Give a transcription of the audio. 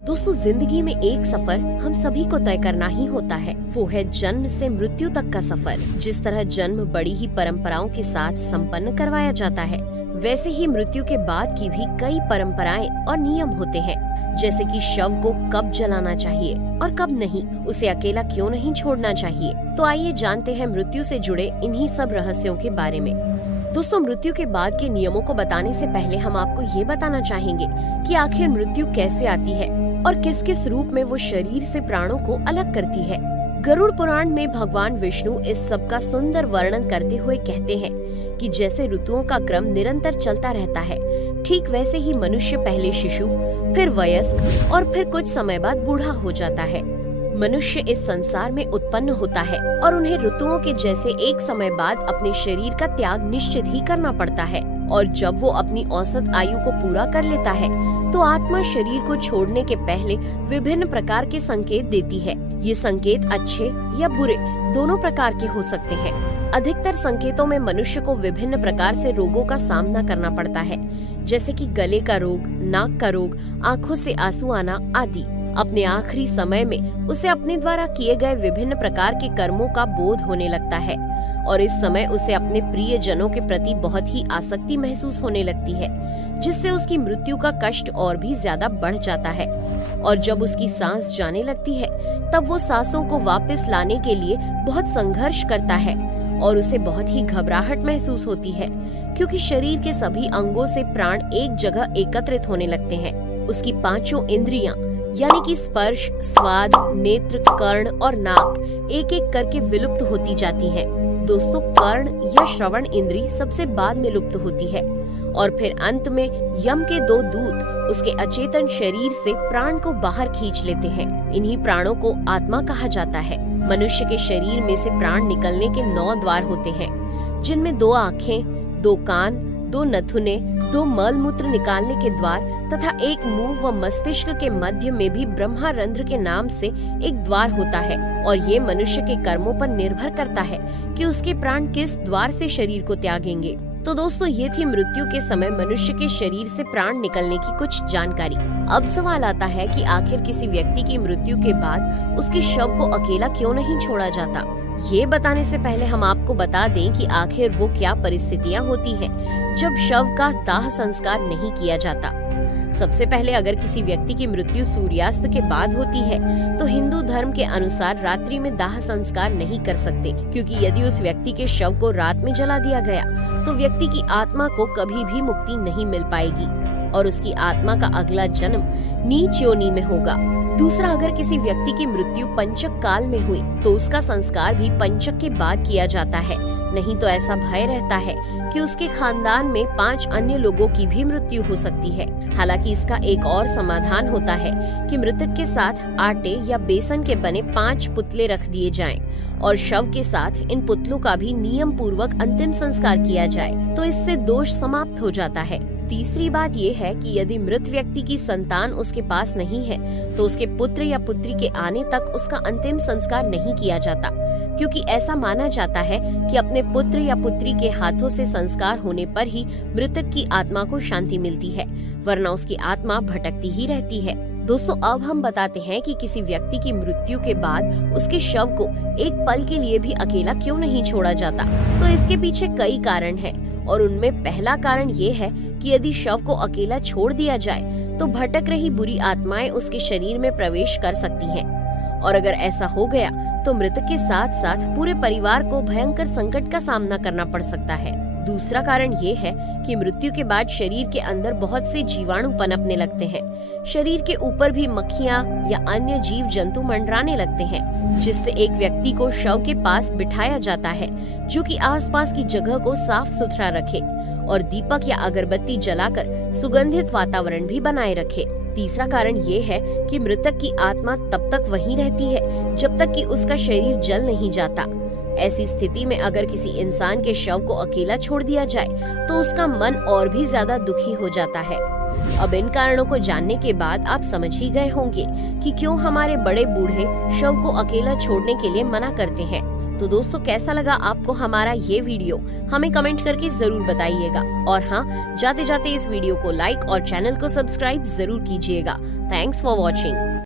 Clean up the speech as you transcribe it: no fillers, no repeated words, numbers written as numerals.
दोस्तों, जिंदगी में एक सफर हम सभी को तय करना ही होता है। वो है जन्म से मृत्यु तक का सफर। जिस तरह जन्म बड़ी ही परंपराओं के साथ संपन्न करवाया जाता है, वैसे ही मृत्यु के बाद की भी कई परंपराएं और नियम होते हैं। जैसे कि शव को कब जलाना चाहिए और कब नहीं, उसे अकेला क्यों नहीं छोड़ना चाहिए। तो आइए जानते हैं मृत्यु से जुड़े इन्हीं सब रहस्यों के बारे में। दोस्तों, मृत्यु के बाद के नियमों को बताने से पहले हम आपको ये बताना चाहेंगे कि आखिर मृत्यु कैसे आती है और किस किस रूप में वो शरीर से प्राणों को अलग करती है। गरुड़ पुराण में भगवान विष्णु इस सब का सुंदर वर्णन करते हुए कहते हैं कि जैसे ऋतुओं का क्रम निरंतर चलता रहता है, ठीक वैसे ही मनुष्य पहले शिशु, फिर वयस्क और फिर कुछ समय बाद बूढ़ा हो जाता है। मनुष्य इस संसार में उत्पन्न होता है और उन्हें ऋतुओं के जैसे एक समय बाद अपने शरीर का त्याग निश्चित ही करना पड़ता है। और जब वो अपनी औसत आयु को पूरा कर लेता है, तो आत्मा शरीर को छोड़ने के पहले विभिन्न प्रकार के संकेत देती है। ये संकेत अच्छे या बुरे दोनों प्रकार के हो सकते हैं। अधिकतर संकेतों में मनुष्य को विभिन्न प्रकार से रोगों का सामना करना पड़ता है, जैसे कि गले का रोग, नाक का रोग, आँखों से आंसू आना आदि। अपने आखिरी समय में उसे अपने द्वारा किए गए विभिन्न प्रकार के कर्मों का बोध होने लगता है और इस समय उसे अपने प्रिय जनों के प्रति बहुत ही आसक्ति महसूस होने लगती है, जिससे उसकी मृत्यु का कष्ट और भी ज्यादा बढ़ जाता है। और जब उसकी सांस जाने लगती है, तब वो सांसों को वापस लाने के लिए बहुत संघर्ष करता है और उसे बहुत ही घबराहट महसूस होती है, क्योंकि शरीर के सभी अंगों से प्राण एक जगह एकत्रित होने लगते हैं। उसकी पांचों इंद्रियां यानी कि स्पर्श, स्वाद, नेत्र, कर्ण और नाक एक एक करके विलुप्त होती जाती हैं। दोस्तों, कर्ण या श्रवण इंद्री सबसे बाद में लुप्त होती है और फिर अंत में यम के 2 दूत उसके अचेतन शरीर से प्राण को बाहर खींच लेते हैं। इन्हीं प्राणों को आत्मा कहा जाता है। मनुष्य के शरीर में से प्राण निकलने के 9 द्वार होते हैं, जिनमें 2 आँखें, 2 कान, 2 नथुने, 2 मल मूत्र निकालने के द्वार तथा एक मुंह व मस्तिष्क के मध्य में भी ब्रह्मारंध्र के नाम से एक द्वार होता है। और ये मनुष्य के कर्मों पर निर्भर करता है कि उसके प्राण किस द्वार से शरीर को त्यागेंगे। तो दोस्तों, ये थी मृत्यु के समय मनुष्य के शरीर से प्राण निकलने की कुछ जानकारी। अब सवाल आता है कि आखिर किसी व्यक्ति की मृत्यु के बाद उसके शव को अकेला क्यों नहीं छोड़ा जाता। ये बताने से पहले हम आपको बता दें कि आखिर वो क्या परिस्थितियां होती हैं जब शव का दाह संस्कार नहीं किया जाता। सबसे पहले अगर किसी व्यक्ति की मृत्यु सूर्यास्त के बाद होती है, तो हिंदू धर्म के अनुसार रात्रि में दाह संस्कार नहीं कर सकते, क्योंकि यदि उस व्यक्ति के शव को रात में जला दिया गया तो व्यक्ति की आत्मा को कभी भी मुक्ति नहीं मिल पाएगी और उसकी आत्मा का अगला जन्म नीच योनि में होगा। दूसरा, अगर किसी व्यक्ति की मृत्यु पंचक काल में हुई तो उसका संस्कार भी पंचक के बाद किया जाता है। नहीं तो ऐसा भय रहता है कि उसके खानदान में 5 अन्य लोगों की भी मृत्यु हो सकती है। हालांकि इसका एक और समाधान होता है कि मृतक के साथ आटे या बेसन के बने 5 पुतले रख दिए जाएं और शव के साथ इन पुतलों का भी नियम पूर्वक अंतिम संस्कार किया जाए, तो इससे दोष समाप्त हो जाता है। तीसरी बात ये है कि यदि मृत व्यक्ति की संतान उसके पास नहीं है, तो उसके पुत्र या पुत्री के आने तक उसका अंतिम संस्कार नहीं किया जाता, क्योंकि ऐसा माना जाता है कि अपने पुत्र या पुत्री के हाथों से संस्कार होने पर ही मृतक की आत्मा को शांति मिलती है, वरना उसकी आत्मा भटकती ही रहती है। दोस्तों, अब हम बताते हैं कि किसी व्यक्ति की मृत्यु के बाद उसके शव को एक पल के लिए भी अकेला क्यों नहीं छोड़ा जाता। तो इसके पीछे कई कारण हैं और उनमें पहला कारण ये है कि यदि शव को अकेला छोड़ दिया जाए तो भटक रही बुरी आत्माएं उसके शरीर में प्रवेश कर सकती हैं और अगर ऐसा हो गया तो मृतक के साथ साथ पूरे परिवार को भयंकर संकट का सामना करना पड़ सकता है। दूसरा कारण ये है कि मृत्यु के बाद शरीर के अंदर बहुत से जीवाणु पनपने लगते हैं। शरीर के ऊपर भी मक्खियाँ या अन्य जीव जंतु मंडराने लगते हैं, जिससे एक व्यक्ति को शव के पास बिठाया जाता है, जो कि आसपास की जगह को साफ सुथरा रखे और दीपक या अगरबत्ती जलाकर सुगंधित वातावरण भी बनाए रखे। तीसरा कारण ये है कि मृतक की आत्मा तब तक वहीं रहती है जब तक कि उसका शरीर जल नहीं जाता। ऐसी स्थिति में अगर किसी इंसान के शव को अकेला छोड़ दिया जाए तो उसका मन और भी ज्यादा दुखी हो जाता है। अब इन कारणों को जानने के बाद आप समझ ही गए होंगे कि क्यों हमारे बड़े बूढ़े शव को अकेला छोड़ने के लिए मना करते हैं। तो दोस्तों कैसा लगा आपको हमारा ये वीडियो, हमें कमेंट करके जरूर बताइएगा। और हाँ, जाते जाते इस वीडियो को लाइक और चैनल को सब्सक्राइब जरूर कीजिएगा। Thanks for watching.